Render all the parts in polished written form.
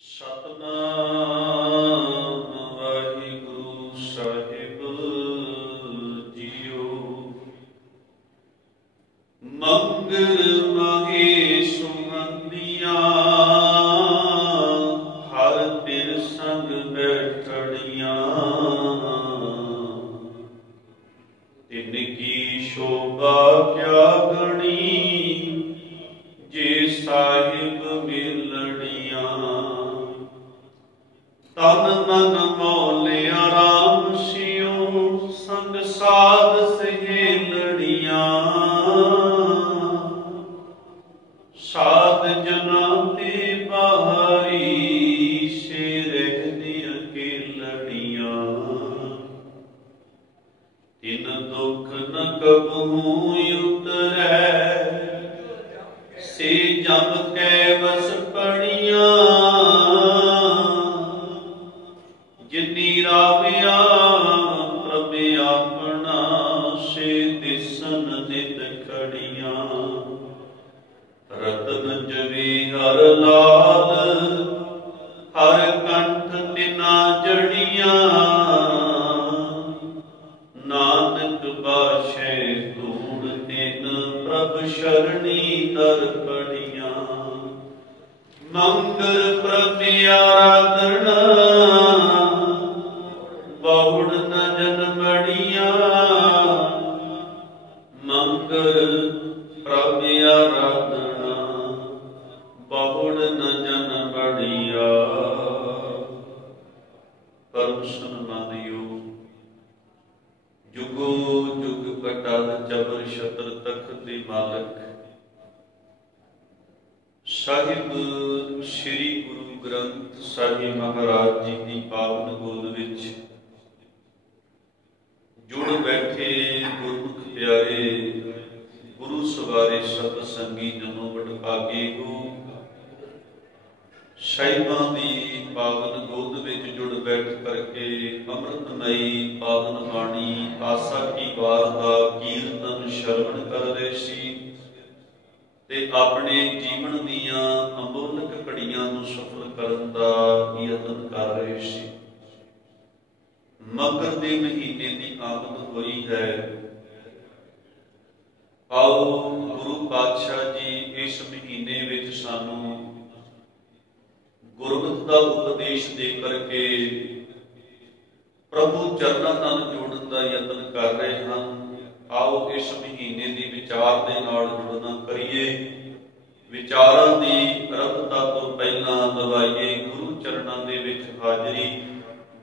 ਸਤਨਾਮ ਵਾਹਿਗੁਰੂ ਸਾਹਿਬ JIO. ਮੰਗਲ ਮਹੇ ਸੁਹੰਦੀਆਂ ਹਰ ਤਿਰ ਸੰਗ ਬੈਠੜੀਆਂ। ਤਿਨ ਕੀ ਸ਼ੋਭਾ ਕਿਆ ਗਣੀ ਜੇ ਸਾਹਿਬ ਮਿਲਣੀਆਂ। ਤਨ ਮਨ ਮੌਲਿਆ ਰਾਮ ਸਿਉ ਸੰਗ ਸਾਧ ਸਹੇਲੜੀਆਂ। ਸਾਧ ਜਨਾਂ ਤੇ ਬਾਹਰੀ ਸੇ ਰਹਿੰਦੀ ਅਕੇਲੜੀਆਂ। ਤਿਨ ਦੁਖ ਨ ਕਬਹੂ ਉਤਰੈ ਸੇ ਜਮ ਕੈ ਵਸ ਪੜੀਆਂ। ਜਿਨੀ ਰਾਵਿਆ ਪ੍ਰਭ ਆਪਣਾ ਸੇ ਦਿਸਨ ਨਿਤ ਖੜੀਆਂ। ਰਤਨ ਜਵੇ ਹਰ ਲਾਲ ਹਰ ਕੰਠ ਤਿਨਾ ਜੜੀਆਂ। ਨਾਨਕ ਬਾਸ਼ੈ ਧੂੜ ਤਿਨ ਪ੍ਰਭ ਸ਼ਰਣੀ ਦਰ ਪੜੀਆਂ। ਮੰਗਲ ਪ੍ਰਭ ਆਰਾਧਨ ਬਹੁੜ ਨ ਜਨਮੜੀਆਂ। ਮੰਗਲ ਪ੍ਰਭ ਆਰਾਧਨਾ ਬਹੁੜ ਨ ਜਨਮੜੀਆਂ। ਪਰਮ ਸਨਮਾਨਯੋਗ ਜੁਗੋ ਜੁਗ ਕਟਾਦ ਜਬਰ ਛਤਰ ਤਖਤ ਦੇ ਮਾਲਕ ਸਾਹਿਬ ਸ੍ਰੀ ਗੁਰੂ ਗ੍ਰੰਥ ਸਾਹਿਬ ਮਹਾਰਾਜ ਜੀ ਦੀ ਪਾਵਨ ਗੋਦ ਵਿੱਚ ਜੁੜ ਬੈਠੇ ਗੁਰਮੁਖ ਪਿਆਰੇ ਗੁਰੂ ਸਵਾਰੇ ਸਤ ਸੰਗੀ ਜਨੋ ਵਡਭਾਗੇ ਹੋ। ਸਾਹਿਬਾਂ ਦੀ ਪਾਵਨ ਗੋਦ ਵਿੱਚ ਜੁੜ ਬੈਠ ਕਰਕੇ ਅੰਮ੍ਰਿਤਮਈ ਪਾਵਨ ਬਾਣੀ ਆਸਾ ਕੀ ਵਾਰ ਦਾ ਕੀਰਤਨ ਸ਼ਰਵਣ ਕਰ ਰਹੇ ਸੀ ਤੇ ਆਪਣੇ ਜੀਵਨ ਦੀਆਂ ਅਮੋਲਕ ਘੜੀਆਂ ਨੂੰ ਸਫਲ ਕਰਨ ਦਾ ਯਤਨ ਕਰ ਰਹੇ ਸੀ। ਮਕਰ ਦੇ ਮਹੀਨੇ ਦੀ ਆਮਦ ਹੋਈ ਹੈ। ਆਓ ਗੁਰੂ ਪਾਤਸ਼ਾਹ ਜੀ ਇਸ ਮਹੀਨੇ ਵਿੱਚ ਸਾਨੂੰ ਗੁਰਮਤਿ ਦਾ ਉਪਦੇਸ਼ ਦੇ ਕਰਕੇ ਪ੍ਰਭੂ ਚਰਨਾਂ ਨਾਲ ਜੋੜਨ ਦਾ ਯਤਨ ਕਰ ਰਹੇ ਹਨ। ਆਓ ਇਸ ਮਹੀਨੇ ਦੀ ਵਿਚਾਰ ਦੇ ਨਾਲ ਜੁੜਨਾ ਕਰੀਏ। ਵਿਚਾਰਾਂ ਦੀ ਰਫਤਾ ਤੋਂ ਪਹਿਲਾਂ ਲਵਾਈਏ ਗੁਰੂ ਚਰਨਾਂ ਦੇ ਵਿੱਚ ਹਾਜ਼ਰੀ।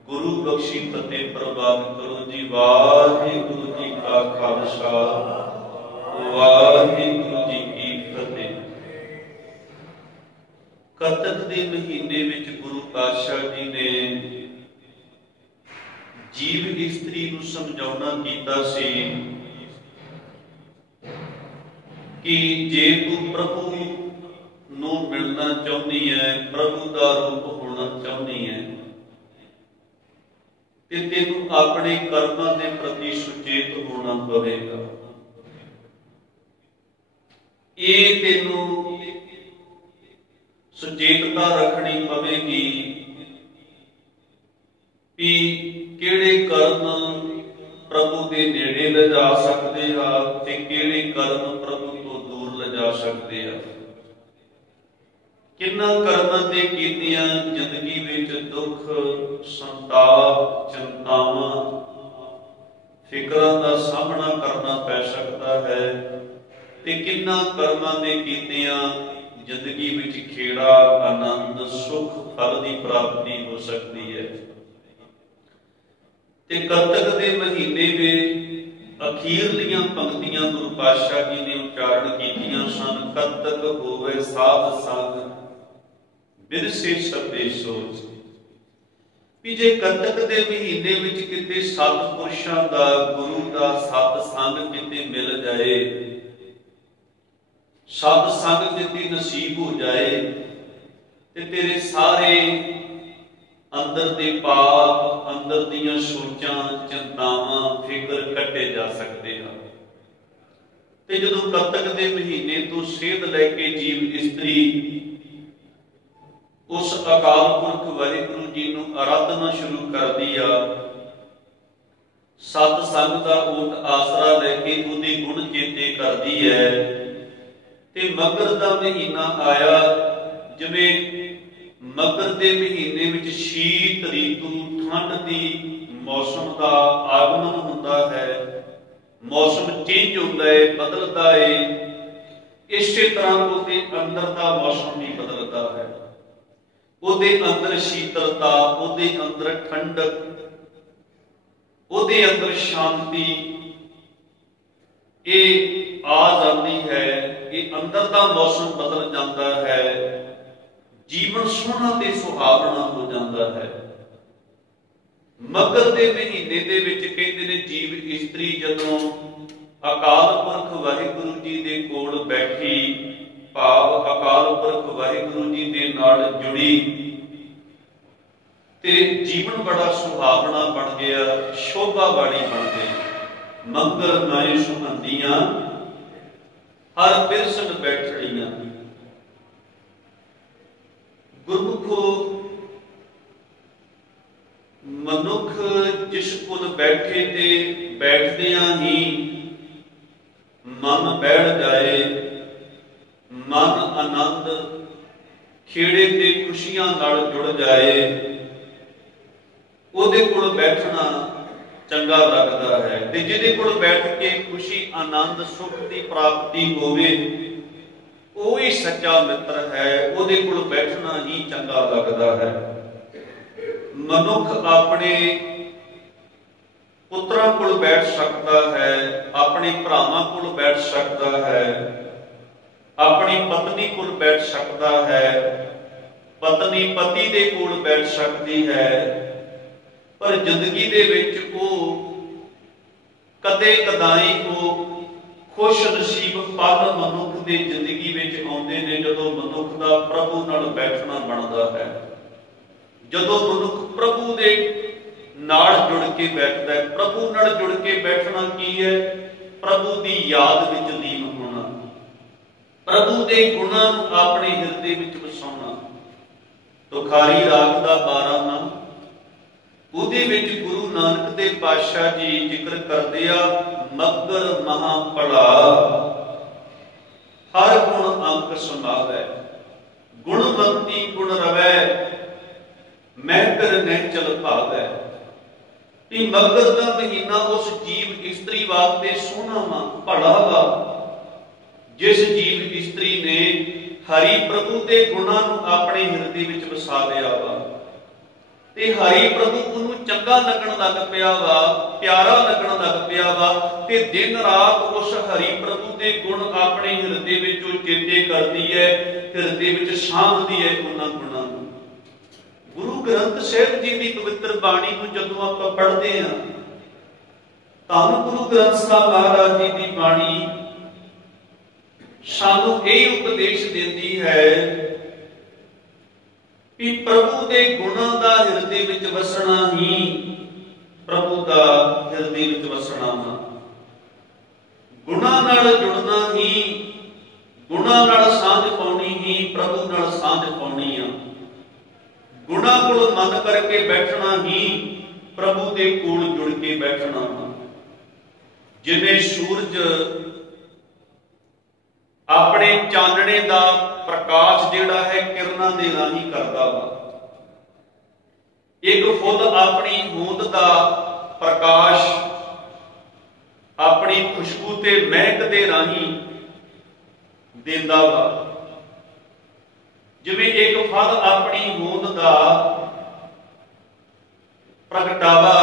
ਗੁਰੂ ਬਖਸ਼ੀ ਫਤਿਹ ਪ੍ਰਵਾਨ ਕਰੋ ਜੀ। ਵਾਹਿਗੁਰੂ ਜੀ ਕਾ ਖਾਲਸਾ ਵਾਹਿਗੁਰੂ ਜੀ ਕੀ ਫਤਿਹ। ਕੱਤਕ ਦੇ ਮਹੀਨੇ ਵਿੱਚ ਗੁਰੂ ਪਾਤਸ਼ਾਹ ਜੀ ਨੇ ਜੀਵ ਇਸਤਰੀ ਨੂੰ ਸਮਝਾਉਣਾ ਕੀਤਾ ਸੀ ਕਿ ਜੇ ਤੂੰ ਪ੍ਰਭੂ ਨੂੰ ਮਿਲਣਾ ਚਾਹੁੰਦੀ ਹੈ, ਪ੍ਰਭੂ ਦਾ ਰੂਪ ਹੋਣਾ ਚਾਹੁੰਦੀ ਹੈ, ਤੇ ਤੈਨੂੰ ਆਪਣੇ ਕਰਮਾਂ ਦੇ ਪ੍ਰਤੀ ਸੁਚੇਤ ਹੋਣਾ ਪਵੇਗਾ। ਇਹ ਤੈਨੂੰ ਸੁਚੇਤਤਾ ਰੱਖਣੀ ਪਵੇਗੀ ਕਿ ਕਿਹੜੇ ਕਰਮ ਪ੍ਰਭੂ ਦੇ ਨੇੜੇ ਲਿਜਾ ਸਕਦੇ ਆ ਤੇ ਕਿਹੜੇ ਕਰਮ ਪ੍ਰਭੂ ਤੋਂ ਦੂਰ ਲਿਜਾ ਸਕਦੇ ਆ। ਕਿੰਨਾ ਕਰਮਾਂ ਤੇ ਕੀਤੀਆਂ ਜ਼ਿੰਦਗੀ ਵਿੱਚ ਦੁੱਖ ਸੰਤਾਪ ਚਿੰਤਾਵਾਂ ਫਿਕਰਾਂ ਦਾ ਸਾਹਮਣਾ ਕਰਨਾ ਪੈ ਸਕਦਾ ਹੈ ਤੇ ਕਿੰਨਾ ਕਰਮਾਂ ਦੇ ਕੀਤੀਆਂ ਜ਼ਿੰਦਗੀ ਵਿੱਚ ਖੇੜਾ ਆਨੰਦ ਸੁਖ ਫਲ ਦੀ ਪ੍ਰਾਪਤੀ ਹੋ ਸਕਦੀ ਹੈ। ਤੇ ਕੱਤਕ ਦੇ ਮਹੀਨੇ ਵਿੱਚ ਅਖੀਰਲੀਆਂ ਪੰਕਤੀਆਂ ਗੁਰੂ ਪਾਤਸ਼ਾਹ ਜੀ ਨੇ ਉਚਾਰਨ ਕੀਤੀਆਂ ਸਨ। ਕੱਤਕ ਹੋਵੇ ਸਾਧ ਸੰਗ ਬਿਰਸੇ ਸਭੇ ਸੋਚ। ਵੀ ਜੇ ਕੱਤਕ ਦੇ ਮਹੀਨੇ ਵਿੱਚ ਕਿਤੇ ਸਤਿਪੁਰਸ਼ਾਂ ਦਾ ਗੁਰੂ ਦਾ ਸਤ ਸੰਗ ਕਿਤੇ ਮਿਲ ਜਾਏ, ਸਤ ਸੰਗ ਕਿਤੇ ਨਸੀਬ ਹੋ ਜਾਏ ਤੇ ਤੇਰੇ ਸਾਰੇ ਅੰਦਰ ਦੇ ਪਾਪ ਅੰਦਰ ਦੀਆਂ ਸੋਚਾਂ ਚਿੰਤਾਵਾਂ ਫਿਕਰ ਕੱਟੇ ਜਾ ਸਕਦੇ ਹਨ। ਤੇ ਜਦੋਂ ਕੱਤਕ ਦੇ ਮਹੀਨੇ ਤੋਂ ਸੇਧ ਲੈ ਕੇ ਜੀਵ ਇਸਤਰੀ उस अकाल पुरख वाहिगुरु जी नूं आराधना शुरू कर दी आ। सत संग का ओट आसरा लेके उहदे गुण चेते करदी है। ते मगर का महीना आया, जिवें मगर के महीने विच शीत ऋतु ठंड की मौसम का आगमन हुंदा है, मौसम चेंज होता है, बदलता है। इसे तरह उसके अंदर का मौसम भी बदलता है। उसके अंदर शीतलता, उसके अंदर ठंडक, उसके अंदर शांति ये आ जाती है। ये अंदर का मौसम बदल जाता है, जीवन सोहना ते सुहावना हो जाता है। मगर के महीने दे विच कहते ने जीव इस्त्री जदों अकाल पुरख वाहिगुरु जी दे कोल बैठी, भाव अकाल पुरख वाहिगुरु जी दे नाल जुड़ी, ते जीवन बड़ा सुहावना बन गया, शोभा वाली बन गई। मंगल नाए सुगंधियां हर बिरसन बैठड़ियां। गुरमुखो, मनुख जिस कुल बैठे ते बैठदियां ही मन बैठ जाए, मन आनंद खेड़े ते खुशियां नाल जुड़ जाए, ਉਹਦੇ ਕੋਲ बैठना चंगा लगता है। ते जिहदे कोल बैठ के खुशी आनंद सुख की प्राप्ति होवे, ਉਹ ही सच्चा मित्र है। ਉਹਦੇ कोल बैठना ही चंगा लगता है। मनुख अपने पुत्रां कोल बैठ सकता है, अपने भरावां कोल बैठ सकता है, अपनी पत्नी कोल बैठ सकता है, पत्नी पति दे कोल बैठ सकती है। पर जिंदगी दे विच वो कदे कदाई वो खुश नसीब पल मनुख की जिंदगी विच आउंदे ने जदों मनुख का प्रभु नाल बैठना बनता है। जदों मनुख प्रभु दे नाल जुड़ के बैठता है। प्रभु नाल जुड़ के बैठना की है? प्रभु की याद विच लीन होना, प्रभु के गुणां नूं अपने हिरदे विच वसाउणा। तुखारी राग का 12 नाम ਉਹਦੇ ਵਿੱਚ ਗੁਰੂ ਨਾਨਕ ਦੇ ਪਾਤਸ਼ਾਹ ਜੀ ਜ਼ਿਕਰ ਕਰਦੇ ਆ, ਮਗਰ ਮਹਾ ਭਲਾ ਹਰ ਗੁਣ ਅੰਕ ਸਮਾਵੈ, ਗੁਣਵੰਤੀ ਗੁਣ ਰਵੈ, ਮੈਂ ਕਰ ਨੈਚਲ ਭਾਵੈ। ਇਹ ਮਗਰ ਦਾ ਮਹੀਨਾ ਉਸ ਜੀਵ ਇਸਤਰੀ ਵਾਸਤੇ ਸੋਹਣਾ ਵਾ, ਭਲਾ ਵਾ, ਜਿਸ ਜੀਵ ਇਸਤਰੀ ਨੇ ਹਰੀ ਪ੍ਰਭੂ ਦੇ ਗੁਣਾਂ ਨੂੰ ਆਪਣੇ ਹਿਰਦੇ ਵਿੱਚ ਵਸਾ ਲਿਆ ਵਾ ਤੇ ਹਰੀ ਪ੍ਰਭੂ ਉਹਨੂੰ ਚੰਗਾ ਲੱਗਣ ਲੱਗ ਪਿਆ ਵਾ, ਪਿਆਰਾ ਲੱਗਣ ਲੱਗ ਪਿਆ ਵਾ ਤੇ ਦਿਨ ਰਾਤ ਉਸ ਹਰੀ ਪ੍ਰਭੂ ਦੇ ਗੁਣ ਆਪਣੇ ਹਿਰਦੇ ਵਿੱਚੋਂ ਚੇਤੇ ਕਰਦੀ ਹੈ, ਹਿਰਦੇ ਵਿੱਚ ਸਾਂਭਦੀ ਹੈ ਉਹਨਾਂ ਗੁਣਾਂ ਨੂੰ। ਗੁਰੂ ਗ੍ਰੰਥ ਸਾਹਿਬ ਜੀ ਦੀ ਪਵਿੱਤਰ ਬਾਣੀ ਨੂੰ ਜਦੋਂ ਆਪਾਂ ਪੜ੍ਹਦੇ ਹਾਂ ਤਾਂ ਗੁਰੂ ਗ੍ਰੰਥ ਸਾਹਿਬ ਮਹਾਰਾਜ ਜੀ ਦੀ ਬਾਣੀ ਸਾਨੂੰ ਇਹ ਉਪਦੇਸ਼ ਦਿੰਦੀ ਹੈ कि प्रभु के गुणों का हृदय विच वसना ही प्रभु का हृदय विच वसना वा। गुणां नाल जुड़ना ही, गुणां नाल सांझ पाउणी ही प्रभु नाल सांझ पाउणी आ। गुणां कोल मन करके बैठना ही प्रभु के कोल जुड़ के बैठना वा। जिवें सूरज अपने चानणे का प्रकाश जिहड़ा है किरणां दे राही करदा वा, एक फुल अपनी होंद का प्रकाश अपनी खुशबू ते महक दे राही देंदा वा। जिवें एक फल अपनी होंद का प्रगटावा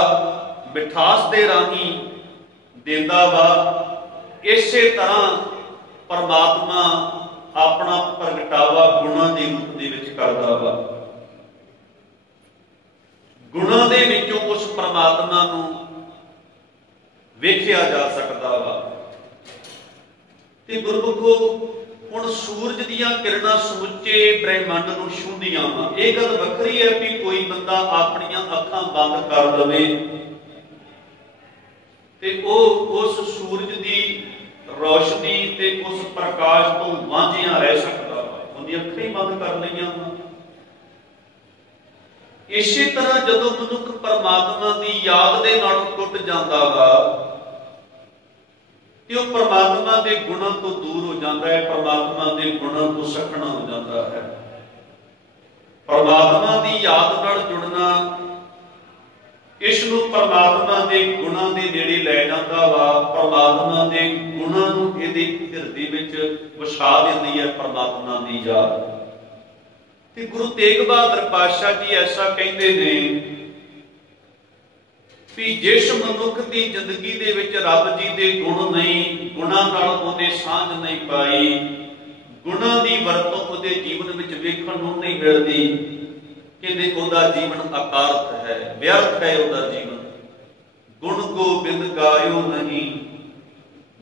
मिठास दे राही देंदा वा, इसे तरह परमात्मा अपना प्रगटावा गुणां दे रूप दे विच करदा वा। गुणां दे विचों उस परमात्मा नूं वेखिया जा सकदा वा। ते गुरमुखो, हुण सूरज दीयां किरणां समुचे ब्रह्मंड नूं छूंदियां वा। इह गल वखरी है कि कोई बंदा अपणियां अखां बंद कर लवे ते ओह उस सूरज दी रोशनी ते उस प्रकाश तो वांझिया रह सकता वा। उहदी अखां ही बंद कर लईआं वा इसे तरह जदों मनुख परमात्मा की याद दे नाल टुट जाता वा ते वो परमात्मा के गुणों तो दूर हो जाता है, परमात्मा के गुणों तो सखना हो जाता है। परमात्मा की याद नाल जुड़ना इसनूं परमात्मा के गुणों के नेड़े लै जाता वा, परमात्मा के गुणों नूं इहदे हिरदे विच वसा दिंदी है परमात्मा की याद। ते गुरु तेग बहादुर पातशाह जी ऐसा कहते ने कि जिस मनुख की जिंदगी दे विच रब जी के गुण नहीं, गुणां नाल उहने सांझ नहीं पाई, गुणां दी वरतों उहदे जीवन विच वेखण नूं नहीं मिलदी, कहते उहदा जीवन अकारथ है, व्यर्थ है उहदा जीवन। गुण गोबिंद गायो नहीं,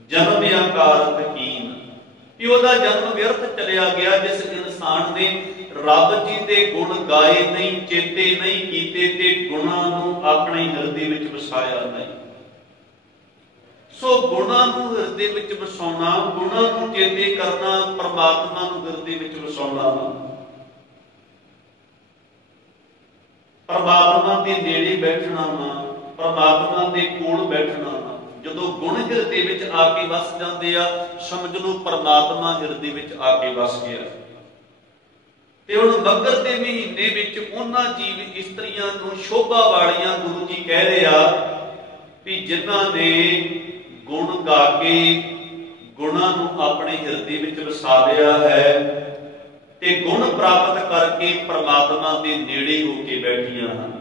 जन्म अकारथ कीन। कि उहदा जन्म व्यर्थ चलिया गया जिस इंसान ने रब जी दे गुण गाए नहीं, चेते नहीं कीते ते गुणां नूं अपने हिरदे विच वसाया नहीं। सो गुणां नूं हिरदे विच वसाउणा, गुणां नूं चेते करना, परमात्मा नूं हिरदे विच वसाउणा, परमात्मा के नेड़े बैठना वा, परमात्मा के कोल बैठना वा। जदों गुण हिरदे विच आके वस जांदे आ, समझ लो परमात्मा हिरदे विच आके वस गया। ते हुण मगर दे महीने विच उन्हां जीव इस्त्रियां नूं शोभा वालियां गुरु जी कह रहे आ कि जिन्हां ने गुण गा के गुणां नूं अपने हिरदे विच वसा लिया है ते गुण प्राप्त करके परमात्मा के नेड़े होके बैठियां हन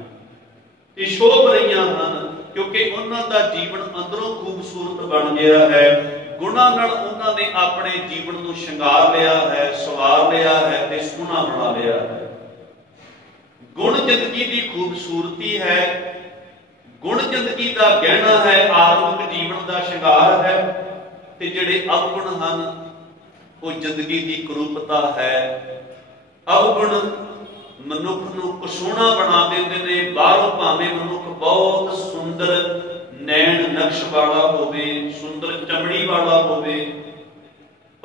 ते शोभ रहियां हन, क्योंकि उन्हां दा जीवन अंदरों खूबसूरत बन गया है। गुणां नाल उन्हां ने अपने जीवन नूं शंगार लिया है, सवार लिया है ते सोहना बना लिया है। गुण जिंदगी की खूबसूरती है, गुण जिंदगी का गहना है, आत्मिक जीवन का शंगार है। ते जिहड़े अवगुण हन वो जिंदगी की कुरूपता है। अवगुण मनुख नूं कसोहना बना देंदे ने। बाहरों भावें मनुख बहुत सुंदर नैन नक्श वाला होवे, सुंदर चमड़ी वाला होवे,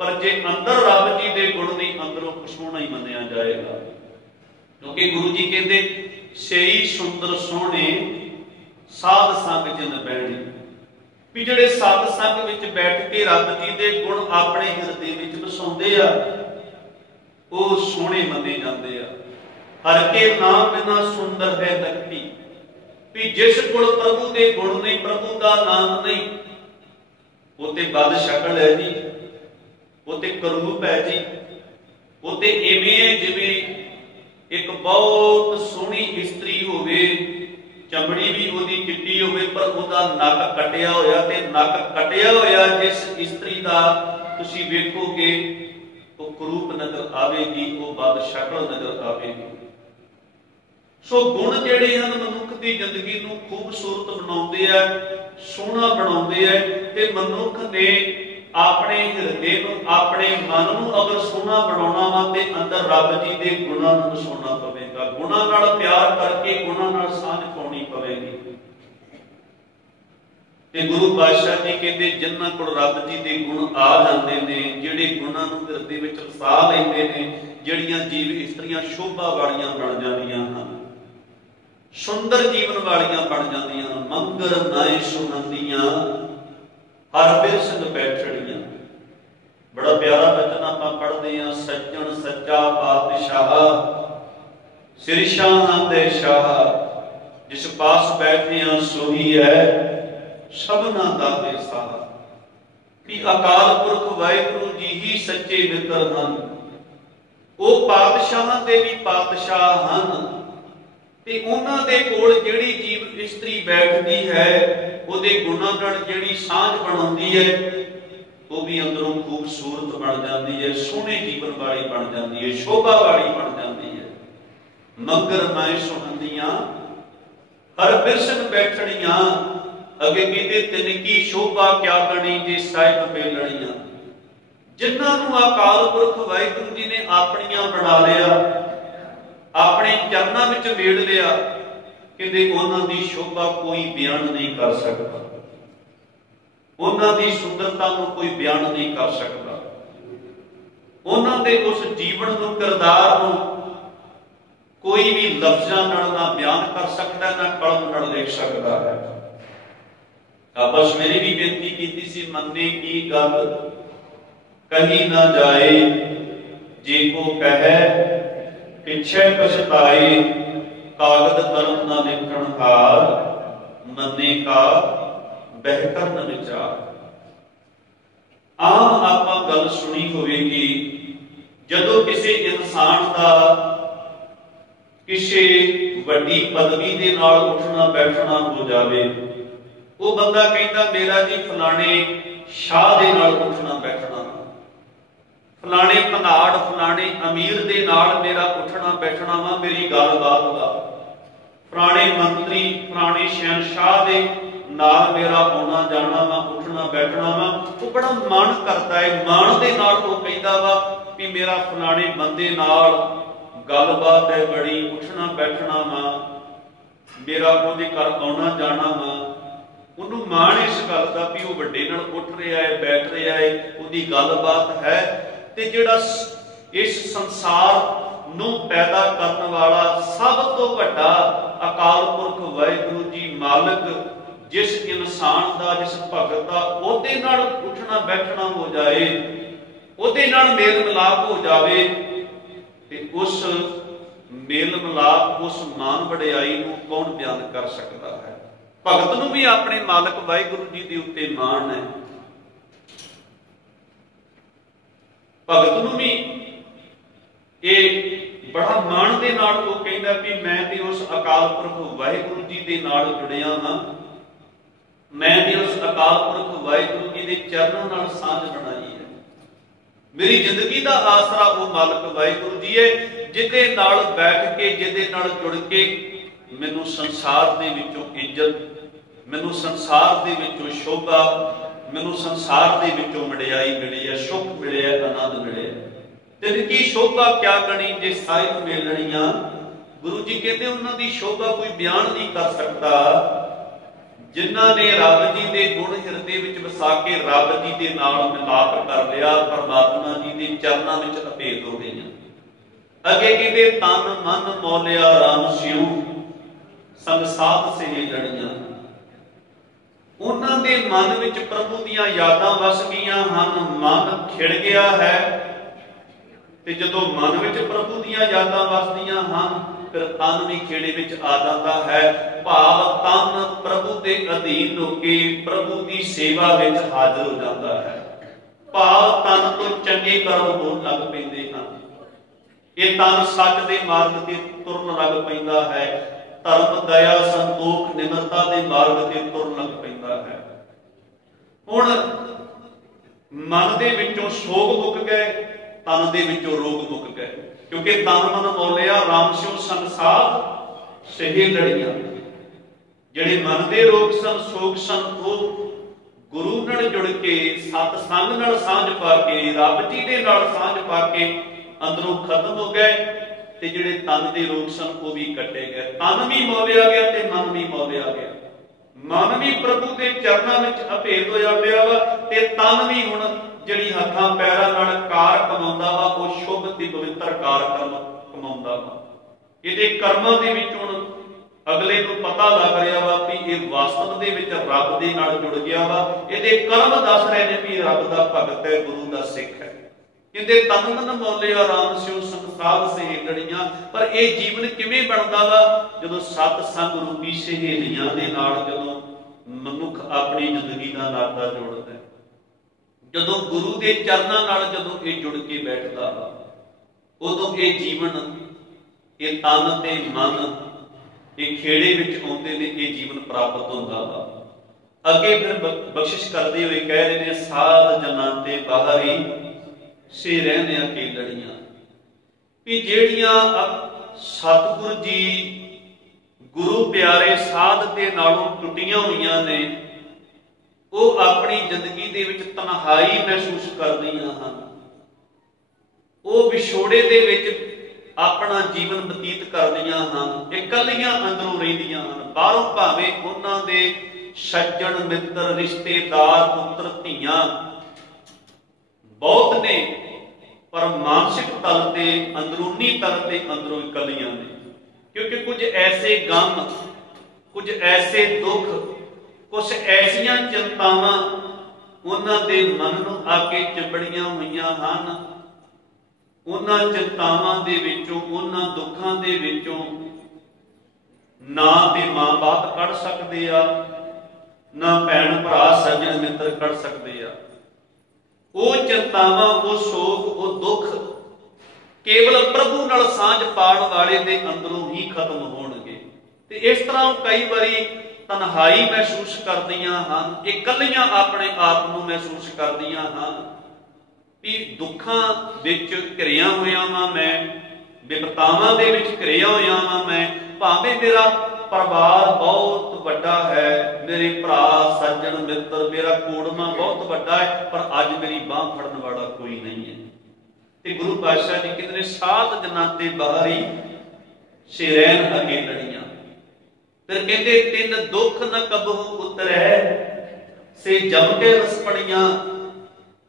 पर जे अंदर रब जी दे गुण नहीं, अंदरों कसोहना ही मन्निया जाएगा। क्योंकि गुरु जी कहते सही सुंदर सोहने साध संग जिन बैठे, भी जिहड़े सत संग विच बैठ के रब जी दे गुण अपने हिरदे विच वसाउंदे आ, वो सोहणे मन्ने जांदे आ। हर के नाम बिना सुंदर है नकटी, भी जिस कोल प्रभु के गुण नहीं, प्रभु का नाम नहीं, वो ते बद शक्ल है जी, वो ते करूप है जी, वो ते इवें है जिवें एक बहुत सोहनी इस्त्री होवे, चमड़ी भी ओदी चिट्टी होवे, पर ओदा नक कटिया होया, ते नक कटिया होया जिस इस्त्री दा तुसीं वेखोगे वो करूप नजर आवेगी, वो बद शक्ल नजर आवेगी। सो गुण जिहड़े हन मनुख की जिंदगी नूं खूबसूरत बनाउंदे आ, सोहना बनाउंदे आ, ते मनुख ने अपने हिरदे नूं, अपने मन नूं अगर सोहना बनाउणा वा ते अंदर रब जी दे गुणां नूं वसाउणा पवेगा। गुणां नाल प्यार करके गुणां नाल सांझ पाउणी पवेगी। ते गुरु पातशाह जी कहते जिन्हां कोल रब जी दे गुण आ जांदे ने, जिहड़े गुणां नूं हिरदे विच वसा लैंदे ने, जिहड़ियां जीव इस्त्रियां शोभा वालियां बन जांदियां हन, सुंदर जीवन वालियां बन जांदियां, मंगर नाए सुनंदियां हर बिरसंग बैठड़ियां। बड़ा प्यारा वचन आपां पढ़दे हां, सज्जन सच्चा पातशाह सिर शाहां दे शाह, जिस पास बैठिया सोही है सबना दा बेसाह। कि अकाल पुरख वाहिगुरु जी ही सच्चे मित्र हन, वो पातशाहां दे भी पातशाह हन, ते उन्हां दे कोल जिहड़ी जीव इस्त्री बैठदी है, ਉਹਦੇ ਗੁਣਾਂ ਨਾਲ ਜਿਹੜੀ ਸਾਂਝ ਬਣਾਉਂਦੀ ਹੈ ਉਹ ਵੀ ਅੰਦਰੋਂ ਖੂਬਸੂਰਤ ਬਣ ਜਾਂਦੀ ਹੈ, ਸੋਹਣੇ ਜੀਵਨ ਵਾਲੀ ਬਣ ਜਾਂਦੀ ਹੈ, ਸ਼ੋਭਾ ਵਾਲੀ ਬਣ ਜਾਂਦੀ ਹੈ। ਮਗਰ ਮੈਂ ਸੁਹੰਦੀਆਂ ਹਰ ਬਿਰਸਨ ਬੈਠਣੀਆਂ, ਅੱਗੇ ਕਹਿੰਦੇ ਤਿਨ ਕੀ ਸ਼ੋਭਾ ਕਿਆ ਗਣੀ ਜੇ ਸਾਹਿਬ ਮੇਲਣੀਆਂ। ਜਿਨ੍ਹਾਂ ਨੂੰ ਅਕਾਲ ਪੁਰਖ ਵਾਹਿਗੁਰੂ ਜੀ ਨੇ ਆਪਣੀਆਂ ਬਣਾ ਲਿਆ, ਆਪਣੇ ਚਰਨਾਂ ਵਿੱਚ ਵੇੜ ਲਿਆ, कहते उन्होंने शोभा कोई बयान नहीं कर सकता, उन्होंने सुंदरता को कोई बयान नहीं कर सकता, उन्होंने उस जीवन को किरदार को कोई भी लफ्ज़ां नाल ना बयान कर सकता, ना कलम नाल लिख सकता है। आपस मेरी भी बेनती की सी, मन्ने की गल कही ना जाए, जे को कहे पिछे पछताए, कागद कलम ना लिखण हार, मन्ने का बहकर न विचार। आम आपां गल सुनी होवेगी, जदों किसी इंसान का किसी वड्डी पदवी दे नाल उठना बैठना हो जावे, वो बंदा कहता मेरा जी फलाने शाह दे नाल उठना बैठना, फलाने भनाड़ फलाने अमीर दे नाल मेरा उठना बैठना वा, मेरी गलबात वा, फलाने मंत्री फलाने शहनशाह दे नाल मेरा आना जाना वा, उठना बैठना वा। वो बड़ा मन करता है, मन दे नाल वो कहता वा भी मेरा फलाने बंदे नाल गलबात है बड़ी, उठना बैठना वा, मेरा उहदे घर आना जाना वा। उन्होंने मान इस गल का भी वो वड्डे नाल उठ रहा है, बैठ रहा है, उसकी गलबात है। ते जिहड़ा इस संसार नूं पैदा करने वाला सब तो वड्डा अकाल पुरख वाहिगुरू जी मालिक, जिस इंसान का जिस भगत का ओहदे नाल उठना बैठना हो जाए, ओहदे नाल मेल मिलाप हो जाए, ते उस मेल मिलाप उस मान वडियाई नूं कौन बयान कर सकता है। भगत नूं भी अपने मालिक वाहिगुरू जी दे उत्ते मान है, भगत नूं भी ये बड़ा मान दे नाल वो कहंदा भी मैं ते उस अकाल पुरख वाहिगुरू जी दे नाल जुड़िया हां, मैं ते उस अकाल पुरख वाहिगुरू जी दे चरणों नाल सांझ बनाई है। मेरी जिंदगी का आसरा वो मालिक वाहिगुरू जी है, जिहदे नाल बैठ के जिहदे नाल जुड़ के मैनूं संसार दे विचों इज्जत, मैनूं संसार दे विचों शोभा, मैनूं संसार दे विचों वडियाई मिली है, सुख मिले है, आनंद मिले है। तिनकी शोभा क्या गणी जे साहिब मेलणियां, गुरु जी कहते उन्हां दी शोभा कोई बयान नहीं कर सकता। जिन्हां ने रब जी दे गुण हिरदे विच वसा के रब जी दे नाल मिलाप कर लिया, परमात्मा जी दे चरनां विच अभेद हो गईयां। अगे कहते तन मन मौलिया राम सिਉ, संग साध से जड़ियां। उन्हां दे मन विच प्रभु दीयां यादां वस गईयां हन, मन खिड़ गया है। ते जदों मन विच प्रभु दीयां यादां वसदियां हन, फिर तन भी खेड़े विच आ जाता है। भाव तन प्रभु के अधीन होके प्रभु की सेवा विच हाजिर हो जाता है। भाव तन तो चंगे कर्म होण लग पैंदे हन, ये तन सच दे मार्ग ते तुरन लग पैंदा है। धर्म दया संतोख निमरता दे मार्ग ते तुरन लग पैंदा है। हुण मन दे विचों सोग मुक गए, तन दे विचों रोग मुक गए, क्योंकि तन मन मौलिया राम सिਉ संग साध सहे लड़ियां। जिहड़े मन दे रोग सन सोग सन, वो गुरु नाल जुड़ के सत संग नाल सांझ पा के रब जी दे नाल सांझ पा के अंदरों खत्म हो गए। ते जिहड़े तन दे रोग सन वो भी कटे गए। तन भी मौलिया गया ते मन भी मौलिया गया। मन भी प्रभु के चरणों में अभेद होया पिया वा, ते तन भी हुण जिहड़ी हत्थां पैरां नाल कार कमाउंदा वा, वो शुभ ते पवित्र कार कमाउंदा वा। इहदे कर्मां दे विच हुण अगले नूं पता लग रहा वा भी ये वास्तव दे विच रब दे नाल जुड़ गया वा। इहदे कर्म दस रहे ने भी रब दा भगत है, गुरु दा सिख है। इहदे तन मन मौलिया राम सिਉ संग साध सहेलियां। पर यह जीवन किवें बनदा वा? जदों सत संग रूपी सहेलियां दे नाल जदों मनुख अपनी जिंदगी दा नाता जोड़दा है, जदों गुरु के चरणों नाल जदों ये जुड़ के बैठदा वा, उदों ये जीवन ये तन ते मन ये खेड़े विच आउंदे ने, ये जीवन प्राप्त होंदा वा। अगे फिर बख्शिश करते हुए कह रहे ने, साध जनां ते बाहरी से रहने अकेलड़ियां। भी जेड़ियां सतगुर जी गुरु प्यारे साध के नालों टुटियां हुईयां ने, वो अपनी जिंदगी दे विच तन्हाई महसूस करदियां हन। वो विछोड़े दे विच अपना जीवन बतीत करदियां हन, इकल्लियां अंदरों रहिंदियां हन। बाहरों भावें उन्हां दे सज्जन मित्र रिश्तेदार पुत्र धीआं बहुत ने, पर मानसिक तल ते अंदरूनी तल ते अंदरों इकल्लियां ने। क्योंकि कुछ ऐसे गम, कुछ ऐसे दुख, कुछ ऐसियां चिंतावां उन्हां दे मन नूं आके चिंबड़ियां होईयां हन। उन्हां चिंतावां दे विचों, उन्हां दुखां दे विचों ना ते मां बाप कढ़ सकदे आ, ना भैण भरा सज्जन मित्र कढ़ सकदे आ। वो चिंतावां, वो शोक, वो दुख केवल प्रभु नाल सांझ पाण वाले दे अंदरों ही खत्म होणगे। ते इस तरह कई बारी तन्हाई महसूस करदियां हन, इकल्लियां अपने आप नूं महसूस करदियां हन भी दुखां विच घिरिया होया वां मैं, विपतावां दे विच घिरिया होया वां मैं। भावें मेरा परिवार बहुत वड्डा है, मेरे भरा सज्जन मित्र, मेरा कोड़मा बहुत वड्डा है, पर अज मेरी बांह फड़न वाला कोई नहीं है। ते गुरु पातशाह जी कहते हैं, सात जनां ते बाहरी शेरैन अकेलड़ियां। फिर कहते तिन दुख न कबहू उतरै से जम के रस पड़ियां।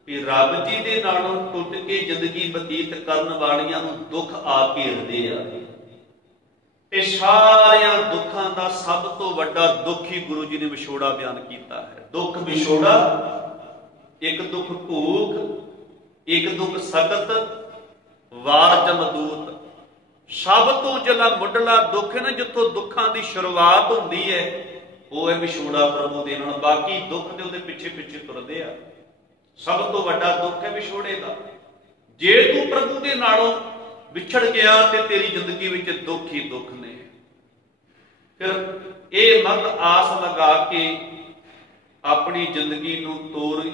भी रब जी दे नालों टुट के जिंदगी बतीत करन वालियां नूं दुख आ घेरदे आ। ते सारियां दुखां दा सब तो वड्डा दुख ही गुरु जी ने विछोड़ा बयान कीता है। दुख विछोड़ा, एक दुख भूख, एक दुख सकत, वार जमदूत। सब तो जिहड़ा मुढ़ला दुख है ना, जिथों दुखां दी शुरुआत हुंदी है, वो है विछोड़ा प्रभु दे नाल। बाकी दुख दे उहदे पिछे पिछे तुरदे आ। सब तो वड्डा दुख है विछोड़े का। जे तू प्रभु दे नालों विछड़ गया ते तेरी जिंदगी विच दुख ही दुख ने। फिर ये मत आस लगा के अपनी जिंदगी नूं तोड़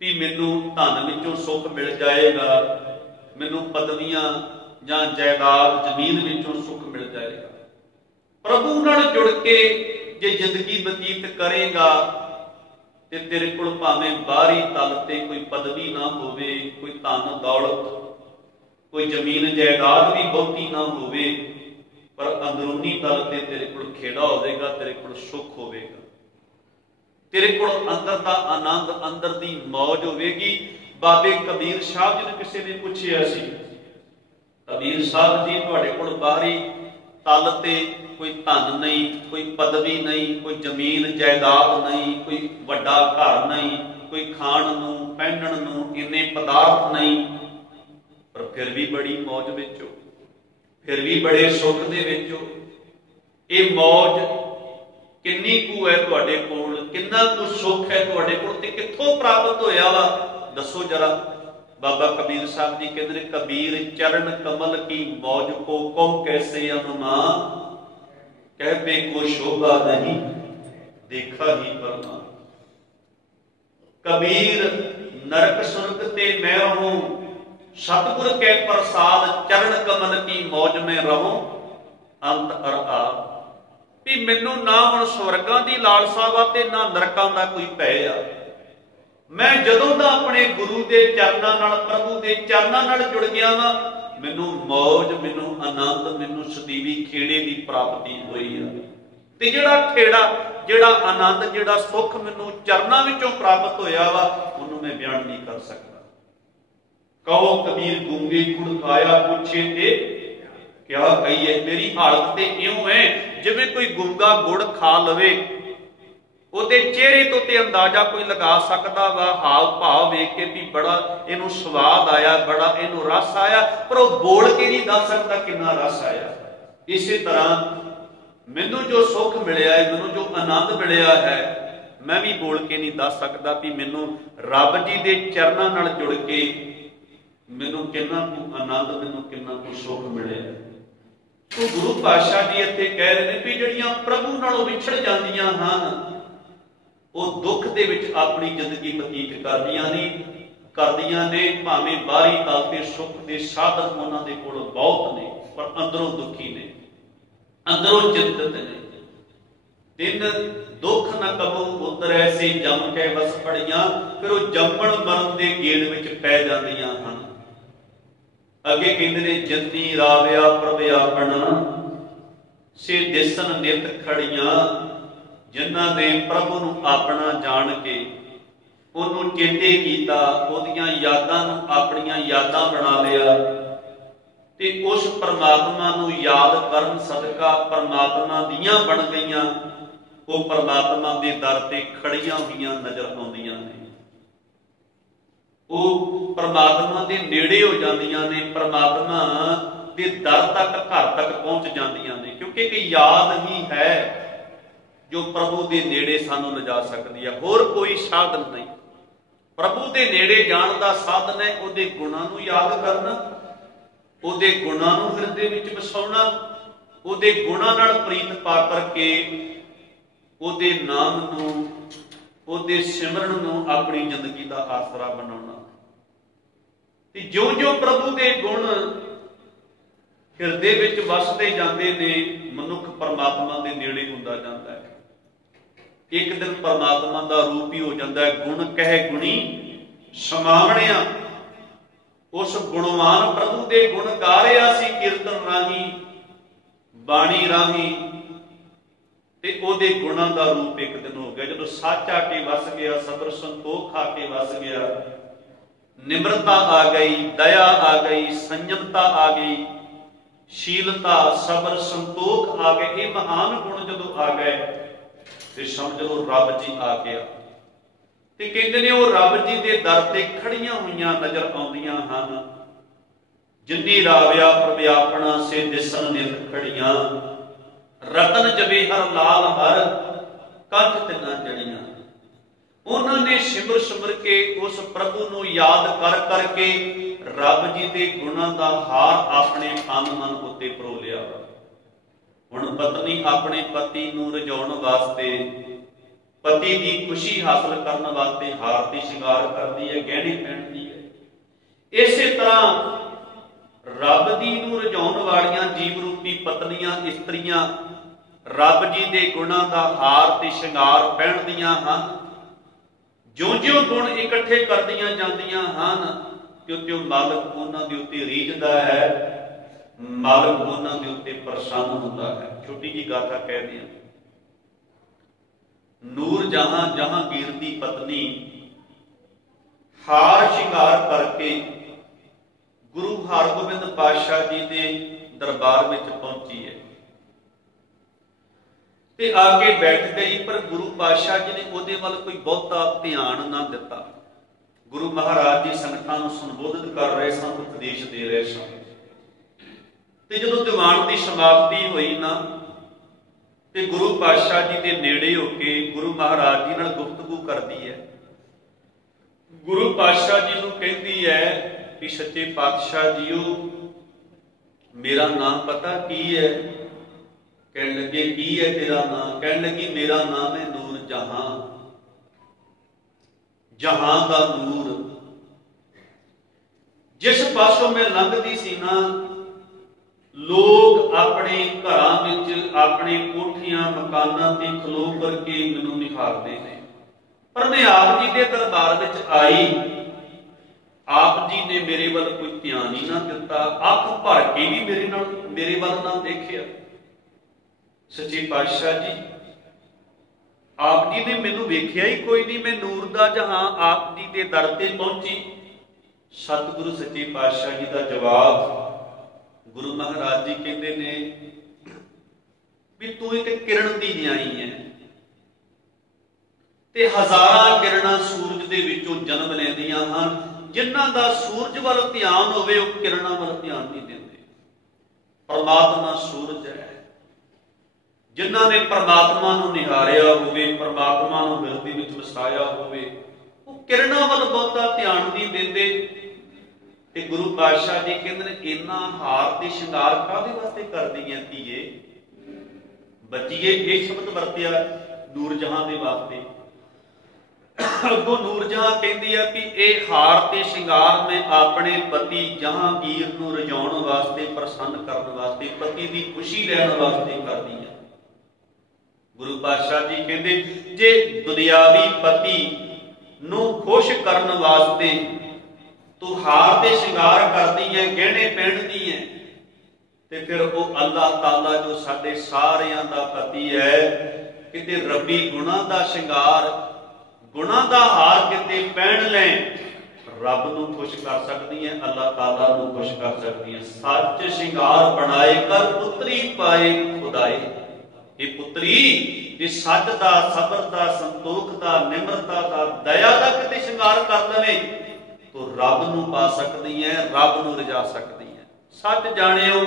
भी मैनू धन विचों सुख मिल जाएगा, मैनू पदवियां जां जायदाद जमीन विचों सुख मिल जाएगा। प्रभु नाल जुड़ के जे जिंदगी बतीत करेगा ते तेरे कोल भावें बाहरी तल ते कोई पदवी ना होवे, कोई धन दौलत, कोई जमीन जायदाद भी बहुती ना होवे, पर अंदरूनी तल ते तेरे कोल खेड़ा होवेगा, तेरे कोल सुख होवेगा, तेरे कोल अंदर दा आनंद, अंदर दी मौज होवेगी। बाबे कबीर साहब जी ने किसी ने पूछिया सी, कबीर साहब जी तुहाडे कोल बाहरी तल ते कोई धन नहीं, कोई पदवी नहीं, कोई जमीन जायदाद नहीं, कोई वड्डा घर नहीं, कोई खाण नूं पहनण नूं इन्ने पदार्थ नहीं, पर फिर भी बड़ी मौज विच हो, फिर भी बड़े सुख दे विच हो। ये मौज किन्नी कू है तुहाडे कोल, किन्ना कू सुख है तुहाडे कोल ते कित्थों प्राप्त होया वा, दसो जरा। बाबा कबीर साहब जी कहते हैं, कबीर चरण कमल की मौज को कौन कैसे अनुमान, कहबे को शोभा नहीं देखा ही परमार। कबीर नरक सुरग ते मैं रहूं, सतगुर के प्रसाद चरण कमल की मौज में रहूं अंत अरआ। भी मैनू ना हुण स्वर्गां दी लालसा वा ते ना नरकां दा कोई भै आ। मैं जदों दा अपने गुरु दे चरनां नाल, प्रभु दे चरनां नाल जुड़ गया वां, मैनू मौज, मैनू आनंद, मैनू सਦੀवी खेड़े की प्राप्ति हुई है। ते जिहड़ा खेड़ा, जिहड़ा आनंद, जिहड़ा सुख मैनू चरनां विचों प्राप्त होया वा, उहनूं मैं बयान नहीं कर सकता। कहो कबीर गूंगे गुड़ खाया, पूछे ते क्या कहिए। मेरी हालत ते इउं है जिवें कोई गूंगा गुड़ खा लवे, ਉਹਦੇ ਚਿਹਰੇ ਤੋਂ ਤੇ ਅੰਦਾਜ਼ਾ ਕੋਈ ਲਗਾ ਸਕਦਾ ਵਾ, ਹਾਵ ਭਾਵ ਵੇਖ ਕੇ ਵੀ ਬੜਾ ਇਹਨੂੰ ਸਵਾਦ ਆਇਆ, ਬੜਾ ਇਹਨੂੰ ਰਸ ਆਇਆ, ਪਰ ਉਹ ਬੋਲ ਕੇ ਨਹੀਂ ਦੱਸ ਸਕਦਾ ਕਿੰਨਾ ਰਸ ਆਇਆ। ਇਸੇ ਤਰ੍ਹਾਂ ਮੈਨੂੰ ਜੋ ਸੁੱਖ ਮਿਲਿਆ ਹੈ, ਮੈਨੂੰ ਜੋ ਆਨੰਦ ਮਿਲਿਆ ਹੈ, ਮੈਂ ਵੀ ਬੋਲ ਕੇ ਨਹੀਂ ਦੱਸ ਸਕਦਾ ਵੀ ਮੈਨੂੰ ਰੱਬ ਜੀ ਦੇ ਚਰਨਾਂ ਨਾਲ ਜੁੜ ਕੇ ਮੈਨੂੰ ਕਿੰਨਾ ਕੁ ਆਨੰਦ, ਮੈਨੂੰ ਕਿੰਨਾ ਕੁ ਸੁੱਖ ਮਿਲਿਆ। तो गुरु पातशाह जी इत्थे कह रहे हैं भी ਜਿਹੜੀਆਂ प्रभु नालों विछड़ जांदियां ਹਨ, ਉਹ दुख दे विच अपनी जिंदगी बतीत करदियां ने, भावें बाहरी तल ते सुख दे साधन उन्हां दे कोल बहुत ने, पर अंदरों दुखी ने, अंदरों चिंतित ने। तिन दुख न कबू उतरै से जम के बस पड़ियां। फिर वो जम्मण मरण दे गेड़ विच पै जांदियां हन। अगे कहते ने जन्नी राविया प्रभ आपना से दिसन नित खड़ियां। जिन्हां ने प्रभु नूं अपना जान के उहनूं चेते कीता, ओहदियां यादां नूं अपणियां यादां बना लिया, ਤੇ ਉਸ परमात्मा ਨੂੰ याद ਕਰਨ सदका परमात्मा ਦੀਆਂ बन गईयां ਉਹ परमात्मा ਦੇ ਦਰ ਤੇ खड़ियां ਹੋਈਆਂ नजर आउंदियां ने। ਉਹ परमात्मा ਦੇ नेड़े हो जांदियां ने, परमात्मा ਦੇ ਦਰ तक घर तक पहुंच जांदियां ने, क्योंकि एक याद ही है जो प्रभु के नेड़े सानू लिजा सकती है। होर कोई साधन नहीं। प्रभु के नेड़े जाण दा साधन है उहदे गुणां नूं याद करना, उहदे गुणां नूं हिरदे विच वसाउणा, उहदे गुणां नाल प्रीत पा करके उहदे नाम नूं, उहदे सिमरन नूं अपनी जिंदगी का आसरा बनाउणा। ते जो जो प्रभु के गुण हिरदे विच वसदे जांदे ने, मनुख परमात्मा के नेड़े हुंदा जांदा है। एक दिन परमात्मा का रूप ही हो जाता है। गुण कह गुणी समावणिया, उस गुणवान प्रभु के गुण गा रहा सी कीर्तन राही, बाणी राही, ते ओदे गुणां का रूप एक दिन हो गया। जदों सच आके वस गया, सबर संतोख आके वस गया, निम्रता आ गई, दया आ गई, संयमता आ गई, शीलता, सबर, संतोख आ गए। ये महान गुण जदों आ गए ते समझ लो रब जी आ गया। ते कहते ने वो रब जी के दर ते खड़ियां हुई नजर आउंदियां हन। जिन्नी राविया प्रव्यापना से दिसन नित खड़ियां, रतन जवेहर लाल हर कंठ तिना जड़ियां। उन्होंने सिमर सिमर के उस प्रभु नूं याद कर करके रब जी के गुणां दा हार अपने तन मन उत्ते परो लिया। हुण पत्नी अपने पति नूं रिझाउण वास्ते, पति की खुशी हासिल करने वास्ते हार ते शिंगार करती है, गहने पहनती है। इसे तरह रब जी नूं रिझाउण वालियां जीव रूपी पत्नियां, इस्त्रियां रब जी के गुणां दा हार ते शिंगार पहनदियां हन। ज्यों ज्यों गुण इकट्ठे करदियां जांदियां हन, त्यों त्यों मालक उन्हां दे उत्ते रीझदा है, मालक उन्हां दे उत्ते प्रसन्न हुंदा है। छोटी जी गाथा कहदे हैं, नूर जहां जहांगीर दी पत्नी हार शिंगार करके गुरु हरगोबिंद पातशाह जी के दरबार में पहुंची है ते आके बैठ गई। पर गुरु पातशाह जी ने उहदे वल कोई बहुता ध्यान ना दिता। गुरु महाराज जी संगतां नूं संबोधित कर रहे सन, उपदेश दे रहे सन। ते जदों दीवान की समाप्ति हुई ना, ते गुरु पातशाह जी के नेड़े होके गुरु महाराज जी नाल गुफ्तगू करदी है। गुरु पातशाह जी नूं कहती है कि सच्चे पातशाह जीओ, मेरा नाम पता की है? कहने लगे की है तेरा नाम? कहने लगी मेरा नाम है नूर जहां, जहां का नूर। जिस पासों मैं लंघदी सी ना, लोग अपने घरां विच, अपने कोठियां मकानां ते खलो करके मैनूं निहारदे ने, पर मैं आप जी के दरबार विच आई, आप जी ने मेरे वाल कोई ध्यान ही ना दिता, अख भर के भी मेरे वाल ना देखिया। सच्चे पातशाह जी, आप जी ने मैनूं वेखिया ही कोई नहीं, मैं नूर दा जहां आप जी के दर ते पहुंची। सतगुरु सच्चे पातशाह जी का जवाब, गुरु महाराज जी कहते ने भी तू एक किरण दी न्याई है, ते हजारां किरणां सूरज दे विचों जन्म लैंदियां हन। जिन्हां दा सूरज वाल ध्यान होवे वो किरणां वाल ध्यान नहीं देंदे। परमात्मा सूरज है। जिन्हां ने परमात्मा नूं निहारिया होवे, परमात्मा नूं हिरदे विच वसाया होवे, वो किरणां वाल बहुता ध्यान नहीं देंदे। ते गुरु पातशाह जी कहते हैं इन्ना हार ते शिंगार काहदे वास्ते करदी है धीए? बच्चीए ये शब्द वरतिया नूर जहां दे वास्ते। अगों नूर जहां कहती है कि यह हार ते शिंगार मैं अपने पति जहांगीर नूं रिझाउण वास्ते, प्रसन्न करने वास्ते, पति की खुशी लैण वास्ते करदी है। गुरु पातशाह जी कहते जे दुनियावी पति नूं खुश करने वास्ते तू हार ते शिंगार करदी है, गहने पहनदी है, ते फिर वो अल्लाह ताला जो साडे सारियां दा पति है, किते रब्बी गुणां दा शिंगार, गुणां दा हार किते पहन लें, रब नूं खुश कर सकदी है, अल्लाह ताला नूं खुश कर सकदी है। सच श्रृंगार बनाए कर पुत्री पाए खुदाए। ये पुत्री जे सच दा, सबर दा, संतोख दा, निम्रता दा, दया दा किते श्रृंगार कर लवे तो रब नूं पा सकदी है, रब नूं रजा सकदी है। सच जाणियो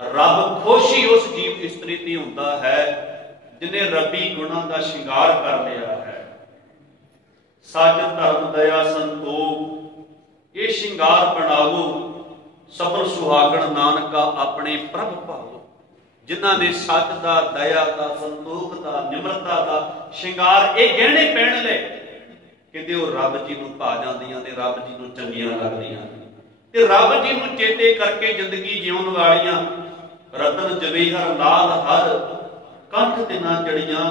रब खुश ही उस जीव इस्त्री ते हुंदा है जिन्हें रबी गुणां दा श्रृंगार कर लिया है। सच धर्म दया संतोख ये श्रृंगार बनावो, सफल सुहागण नानका अपने प्रभ भावो। जिन्हां ने सच दा, दया दा, संतोख दा, निम्रता दा श्रृंगार ये गहने पहन ले कहते वो रब जी नूं भा जांदियां ने, रब जी नूं चंगियां लगदियां ते रब जी नूं चेते करके जिंदगी जीउण वालियां रतन जवेहर लाल हर कंठ ते ना जड़ियां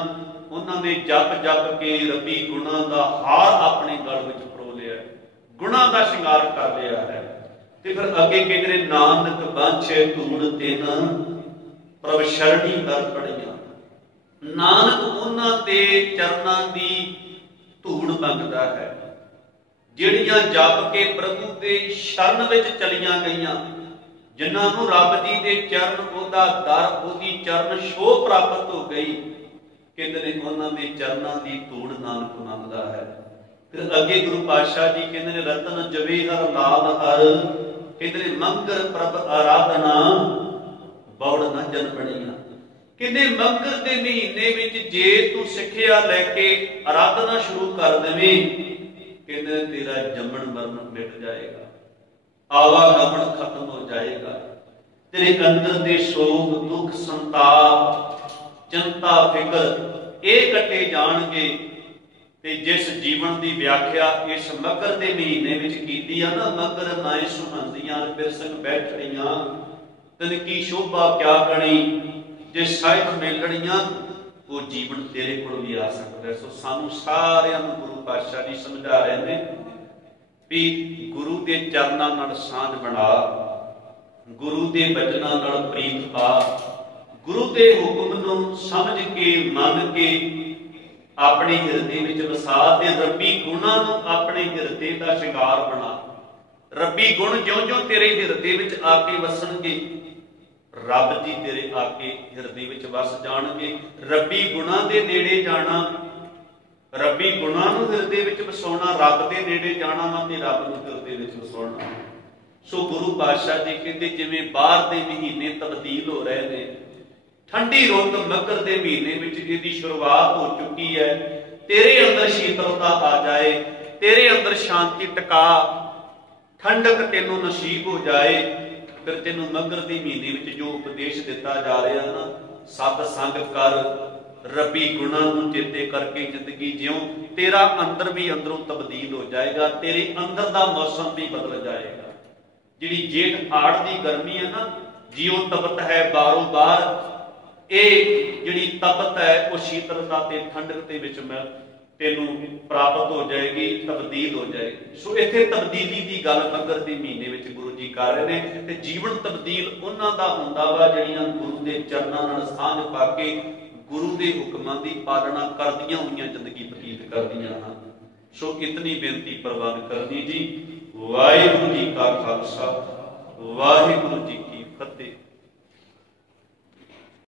उन्हां ने जप जप के रबी गुणां दा हार अपने गल विच परो लिया, गुणां दा श्रृंगार कर लिया है। ते फिर अगे कहते नानक बांछे धूड़ तिन प्रभ शरणी दर पड़ियां। नानक उन्हां दे चरनां दी धूड़ मंगदा है जिहड़ियां जप के प्रभु दे शरण विच चलियां गईयां, जिन्हां नूं रब जी दे चरण ओदा दर ओदी चरण छोह प्राप्त हो गई। कहते ने उन्हां दे चरनां दी धूड़ नानक मंगदा है। फिर अगे गुरु पातशाह जी कहते ने रतन जवेहर लाल हर कहते ने मंगर प्रभ आराधना बौड़ न जन बणियां। कहते मंगर दे महीने विच जे तू सिੱਖਿਆ लैके आराधना शुरू कर देवे कहते तेरा जमन मरण मिट जाएगा, आवागमन खत्म हो जाएगा, तेरे अंदर दे शोक दुख संताप चिंता फिक्र ये कटे जाणगे। ते जिस जीवन की व्याख्या इस मगर के महीने में कीती है ना, मगर नाए सुहांदियां बिरसक बैठड़ियां तन की शोभा क्या कणी, जे साहित मिलणियां वो जीवन तेरे को भी आ सकता है। सो सानू सारियां नूं गुरु पातशाह जी समझा रहे हैं भी गुरु के चरनां नाल सांझ बना, गुरु के बचनां नाल प्रीत पा, गुरु के हुक्म नूं समझ के मन के अपने हिरदे विच वसा ते रब्बी गुणां नूं अपने हिरदे दा श्रृंगार बना। रब्बी गुण ज्यों ज्यों तेरे हिरदे विच आके वसणगे रब जी तेरे आके हिरदे विच वस जाणगे। रब्बी गुणां दे नेड़े जाना, रब्बी गुणां नूं हिरदे विच वसाउणा, रब दे नेड़े जाना वा ते रब नूं हिरदे विच वसाउणा। सो गुरु पातशाह जी कहते जिवें बाहर दे महीने तब्दील हो रहे ने, ठंडी रुत मगर के महीने में इसकी शुरुआत हो चुकी है, तेरे अंदर शीतलता आ जाए, तेरे अंदर शांति टका ठंडक तेनों नसीब हो जाए। फिर तेनों मगर के महीने में जो उपदेश दिता जा रहा ना, सत संग कर, रबी गुणां नूं चेते करके जिंदगी जियो, तेरा अंदर भी अंदरों तब्दील हो जाएगा, तेरे अंदर का मौसम भी बदल जाएगा। जिहड़ी जेठ आड़ की गर्मी है ना, जियो तपत है बारों बार, ये जिहड़ी तपत है वो शीतलता ते ठंडक दे विच तेनू प्राप्त हो जाएगी, तब्दील हो जाएगी। सो इत्थे तब्दीली की गल मगर के महीने में गुरु जी कर रहे हैं ते जीवन तब्दील उन्हां दा हुंदा वा जिहड़ियां गुरु के चरनां नाल सांझ पा के गुरु के हुक्मां की पालना करदियां होईयां जिंदगी बतीत करदियां हन। सो इतनी बेनती प्रवान करनी जी। वाहिगुरू जी का खालसा, वाहिगुरू जी की फतेह।